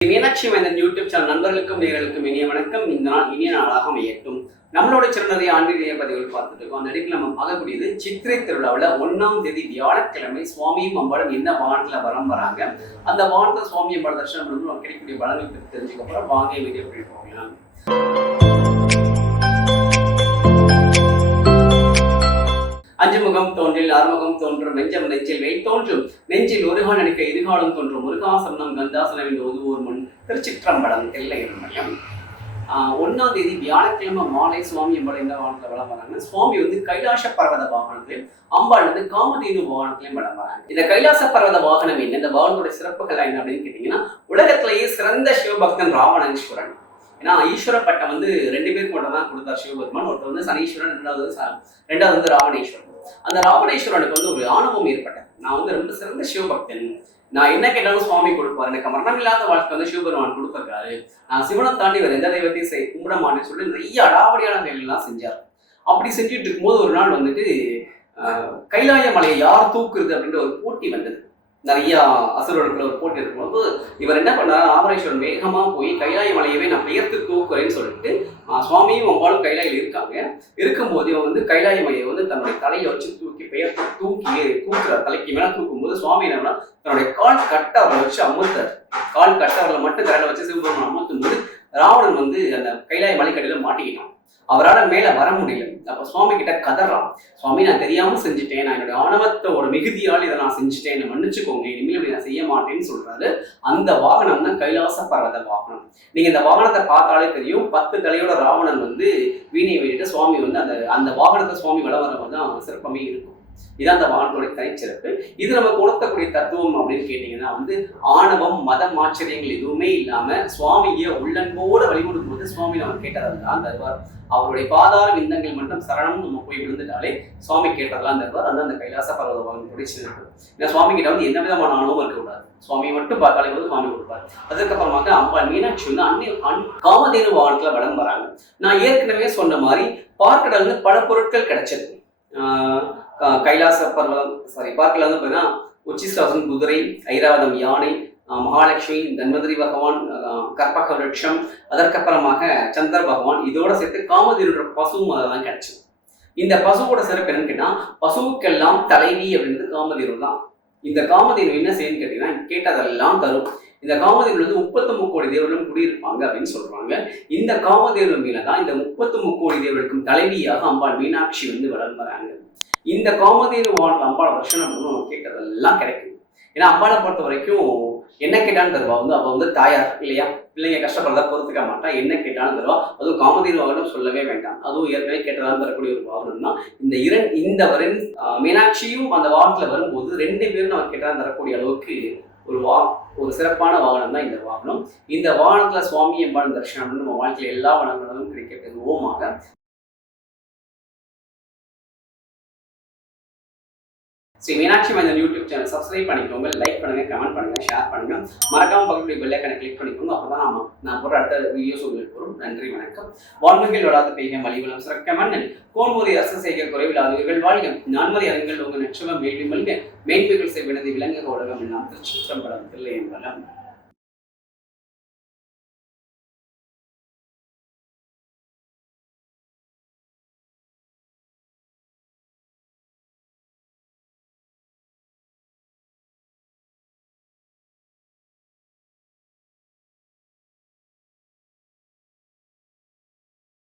Meenakshi Mainthan YouTube channel நண்பர்களுக்கும் நேர்களுக்கும் இனிய வணக்கம். இந்த நாள் இனிய நாளாக அமையட்டும். நம்மளோட சிறந்ததை ஆன்மீக பதிவுகள் பார்த்துட்டு இருக்கோம் அந்த அடிப்பில் நம்ம பார்க்கக்கூடியது சித்திரை திருவிழாவில் ஒன்றாம் தேதி வியாழக்கிழமை சுவாமியும் அம்பாலும் என்ன வானத்தில் வரம் வராங்க? அந்த வாகனத்தில் சுவாமி அம்பாள் தர்ஷனம் பண்ணும்போது நமக்கு கிடைக்கக்கூடிய பலன்கள் தெரிஞ்சுக்கப்புறம் தெரிஞ்சுக்க போகிறோம் வாங்க வீடியோ போகலாம் முகம் அறுமுகம் தோன்றும் நெஞ்சம் நெஞ்சில் வெய் தோன்றும் நெஞ்சில் ஒருகால் அணிக்க இருகாலம் தோன்றும். முருகாசனம் கந்தாசனம் என்று ஒதுவோர் முன் திருச்சிற்றம்பலம் எல்லை மையம் ஒன்னாம் தேதி வியாழக்கிழமை மாலை சுவாமி அம்பாள் இந்த வாகனத்தில் வளம் வராங்க. சுவாமி வந்து கைலாச பர்வத வாகனத்திலையும் அம்பாள் வந்து காமதேனு வாகனத்திலையும் வளம் வராங்க. இந்த கைலாச பர்வத வாகனம் என்ன? இந்த வாகனத்துடைய சிறப்புகள் என்ன அப்படின்னு கேட்டீங்கன்னா உலகத்திலேயே சிறந்த சிவபக்தன் ராவணேஸ்வரன் ஏன்னா ஈஸ்வர பட்டம் வந்து ரெண்டு பேருக்கு மட்டும் தான் கொடுத்தார் சிவபெருமான். ஒருத்தர் வந்து சனீஸ்வரன் ரெண்டாவது ரெண்டாவது வந்து ராவணேஸ்வரன். அந்த ராவணேஸ்வரனுக்கு வந்து ஒரு ஆணவம் ஏற்பட்டது. நான் வந்து ரொம்ப சிறந்த சிவபக்தன். நான் என்ன கேட்டாலும் சுவாமி கொடுப்பாரு. எனக்கு மரணம் இல்லாத வாழ்க்கை வந்து சிவபெருமான் கொடுப்பாரு நான் சிவனை தாண்டி வேற எந்த தெய்வத்தையும் செய் கும்பிட மாட்டேன்னு சொல்லி நிறைய அடாவடியான செயல்கள்லாம் செஞ்சார். அப்படி செஞ்சுட்டு இருக்கும்போது ஒரு நாள் வந்துட்டு கைலாய மலையை யார் தூக்குறது அப்படின்ற ஒரு போட்டி வந்தது. நிறையா அசுரர்களுக்குள்ள ஒரு போட்டி இருக்கும்போது இவர் என்ன பண்ணார்? ராமரேஸ்வரன் வேகமாக போய் கைலாய மலையவே நான் பெயர்த்து தூக்குறேன்னு சொல்லிட்டு சுவாமியும் அம்பாளும் கைலாயில் இருக்காங்க. இருக்கும்போது இவன் வந்து கைலாய மலையை வந்து தன்னுடைய தலையை வச்சு தூக்கி பெயர்த்து தூக்கி தூக்குற தலைக்கு மேலே தூக்கும்போது சுவாமி என்ன தன்னுடைய கால் கட்ட அவரை வச்சு அமுத்தார் கால் கட்ட அவரை மட்டும் கரையில வச்சு சிவபெருமான் அமுத்தும் போது ராவணன் வந்து அந்த கைலாய மலைக்கடையில் மாட்டிக்கிட்டான். அவரால் மேல வர முடியல. அப்ப சுவாமி கிட்ட கதறான் சுவாமி நான் தெரியாம செஞ்சுட்டேன். நான் என்னுடைய ஆணவத்தோட மிகுதியால் இதை நான் செஞ்சுட்டேன். என்னை மன்னிச்சுக்கோங்க. இனிமேல் இப்படி நான் செய்ய மாட்டேன்னு சொல்றாரு. அந்த வாகனம் தான் கைலாச பர்வத வாகனம். நீங்க இந்த வாகனத்தை பார்த்தாலே தெரியும். பத்து தலையோட ராவணன் வந்து வீணையை வேண்டிட்டு சுவாமி வந்து அந்த அந்த வாகனத்தை சுவாமி வளவரம் தான் சிறப்பமே இருக்கும். இதான் அந்த வாகனத்தோட தனிச்சிறப்பு இது நமக்கு உணர்த்தக்கூடிய தத்துவம் அப்படின்னு கேட்டீங்கன்னா வந்து ஆணவம் மதம் ஆச்சரியங்கள் எதுவுமே இல்லாம சுவாமியை உள்ளன்போடு வழிபடும் போது சுவாமி நம்ம கேட்டதெல்லாம் தருவார். அவருடைய பாதார விந்தங்கள் மட்டும் சரணம் நம்ம போய் விழுந்துட்டாலே சுவாமி கேட்டதெல்லாம் தருவார். அந்த அந்த கைலாச பர்வத வாகனத்துடைய சிறப்பு ஏன்னா சுவாமி கிட்ட வந்து எந்த விதமான ஆணவம் இருக்கக்கூடாது. சுவாமியை மட்டும் பார்த்தாலே போது சுவாமி கொடுப்பார். அதுக்கப்புறமாக அம்பாள் மீனாட்சி வந்து அன்னை அன் காமதேனு வாகனத்துல வளம் வராங்க. நான் ஏற்கனவே சொன்ன மாதிரி பார்க்கடல் வந்து பல பொருட்கள் கிடைச்சது. ஆஹ் கைலாச பர்வதம் சாரி பார்க்கல வந்து பார்த்தீங்கன்னா உச்சிசாசன் குதிரை ஐராவதம் யானை மகாலட்சுமி தன்வந்திரி பகவான் கற்பக விருட்சம் அதற்கப்புறமாக சந்திர பகவான் இதோட சேர்த்து காமதியோட பசுவும் அதெல்லாம் கிடைச்சது. இந்த பசுவோட சிறப்பு என்னன்னு கேட்டால் பசுவுக்கெல்லாம் தலைவி அப்படின்றது காமதேனு தான். இந்த காமதேனு என்ன செய்யுன்னு கேட்டீங்கன்னா கேட்டதெல்லாம் தரும். இந்த காமதேனு வந்து முப்பத்து முக்கோடி தேவர்களும் குடியிருப்பாங்க அப்படின்னு சொல்றாங்க. இந்த காமதேனு மேல தான் இந்த முப்பத்து முக்கோடி தேவர்களுக்கும் தலைவியாக அம்பாள் மீனாட்சி வந்து வளர்ந்து வராங்க. இந்த காமதேனு வாழ்ந்த அம்பாளை தர்ஷனம் வந்து நம்ம கேட்டதெல்லாம் கிடைக்கும் ஏன்னா அம்பாளை பொறுத்த வரைக்கும் என்ன கேட்டாலும் தருவா? வந்து அவள் வந்து தாயார் இல்லையா? பிள்ளைங்க கஷ்டப்படுறதா பொறுத்துக்க மாட்டா. என்ன கேட்டாலும் தருவா? அதுவும் காமதேனு வாகனம் சொல்லவே வேண்டாம். அதுவும் ஏற்கனவே கேட்டதாலும் தரக்கூடிய ஒரு வாகனம் தான். இந்த இரண் இந்த வரின் மீனாட்சியும் அந்த வாகனத்துல வரும்போது ரெண்டு பேரும் நம்ம கேட்டாலும் தரக்கூடிய அளவுக்கு ஒரு வா ஒரு சிறப்பான வாகனம் தான் இந்த வாகனம். இந்த வாகனத்துல சுவாமி அம்பாள் தர்ஷனம் நம்ம வாழ்க்கையில் எல்லா வளங்களும் கிடைக்கிறது ஓமாக Sri Meenakshi Mainthan YouTube channel subscribe பண்ணிக்கோங்க லைக் பண்ணுங்க கமெண்ட் பண்ணுங்க ஷேர் பண்ணுங்க. மறக்காம பக்கத்துடைய பெல் ஐக்கனை கிளிக் பண்ணிக்கோங்க. அப்பதான் நாம நான் போற அடுத்த வீடியோஸ் உங்களுக்கு வரும். நன்றி வணக்கம். வான்மைகள் வளாத பெய்க மலிவலம் சிறக்க மன்னன். கோன்முறை அரசு செய்க குறைவில்லாதவர்கள் வாழ்க. நான்மதி அரங்கள் உங்க நட்சவம் வேள்வி மல்க. மேன்மைகள் செய்வினது விலங்குக உலகம் எல்லாம் திருச்சிற்றம்பலம் தில்லை என்பலம்